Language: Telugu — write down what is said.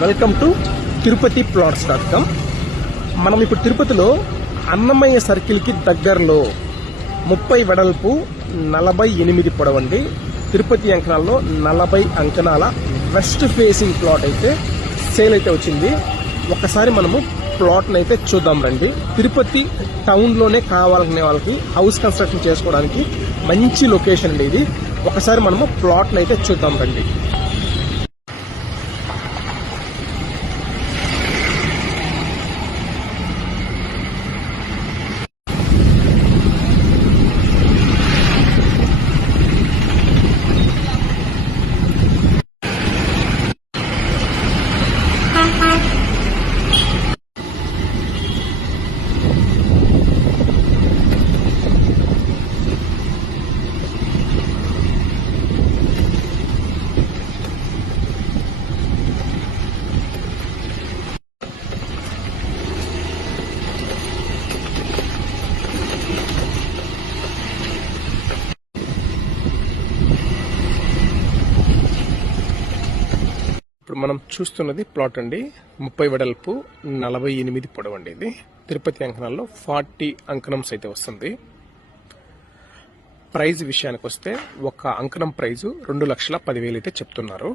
Welcome to Tirupati ప్లాట్స్.com. మనం ఇప్పుడు తిరుపతిలో అన్నమయ్య సర్కిల్కి దగ్గరలో 30 వెడల్పు 48 పొడవండి తిరుపతి అంకణాల్లో 40 అంకణాల వెస్ట్ ఫేసింగ్ ప్లాట్ అయితే సేల్ అయితే వచ్చింది. ఒకసారి మనము ప్లాట్ అయితే చూద్దాం రండి. తిరుపతి టౌన్ లోనే కావాలనుకునే వాళ్ళకి హౌస్ కన్స్ట్రక్షన్ చేసుకోవడానికి మంచి లొకేషన్ అండి ఇది. ఒకసారి మనము ప్లాట్ అయితే చూద్దాం రండి. ఇప్పుడు మనం చూస్తున్నది ప్లాట్ అండి. 30 వెడల్పు 48 పొడవండి. ఇది తిరుపతి అంకణాల్లో 40 అంకణంస్ అయితే వస్తుంది. ప్రైజ్ విషయానికి వస్తే ఒక అంకణం ప్రైజు 2,10,000 అయితే చెప్తున్నారు.